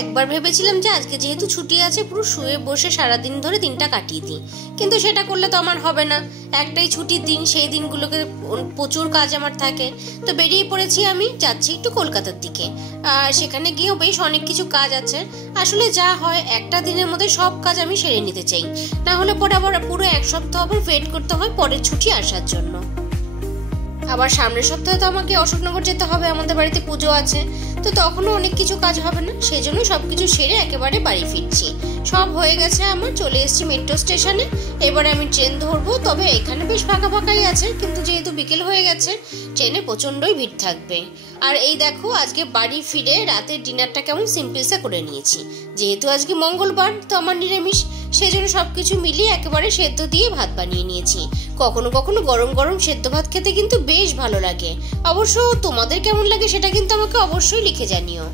একবার ভেবেছিলাম যে আজকে যেহেতু ছুটি আছে পুরো শুয়ে বসে সারাদিন ধরে দিনটা কাটিয়ে দিই, কিন্তু সেটা করলে তো আমার হবে না। একটাই ছুটির দিন, সেই দিনগুলোকে প্রচুর কাজ আমার থাকে। তো বেরিয়ে পড়েছি, আমি যাচ্ছি একটু কলকাতার দিকে। আর সেখানে গিয়েও বেশ অনেক কিছু কাজ আছে। আসলে যা হয়, একটা দিনের মধ্যে সব কাজ আমি সেরে নিতে চাই, না হলে পরে আবার পুরো এক সপ্তাহ আবার ওয়েট করতে হয় পরের ছুটি আসার জন্য। আবার সামনের সপ্তাহে তো আমাকে অশোকনগর যেতে হবে, আমাদের বাড়িতে পুজো আছে। তো তখনও অনেক কিছু কাজ হবে না, সেই জন্য সবকিছু সেরে একেবারে বাড়ি ফিরছি। সব হয়ে গেছে আমার, চলে এসেছি মেট্রো স্টেশনে। এবারে আমি ট্রেন ধরবো। তবে এখানে বেশ ফাঁকা ফাঁকাই আছে, কিন্তু যেহেতু বিকেল হয়ে গেছে ট্রেনে প্রচণ্ডই ভিড় থাকবে। আর এই দেখো, আজকে বাড়ি ফিরে রাতের ডিনারটা কেমন সিম্পলসে করে নিয়েছি। যেহেতু আজকে মঙ্গলবার, তো আমার নিরামিষ, সেই জন্য সবকিছু মিলিয়ে একেবারে সেদ্ধ দিয়ে ভাত বানিয়ে নিয়েছি। কখনো কখনো গরম গরম সেদ্ধ ভাত খেতে কিন্তু বেশ ভালো লাগে। অবশ্য তোমাদের কেমন লাগে সেটা কিন্তু আমাকে অবশ্যই লিখে জানিও।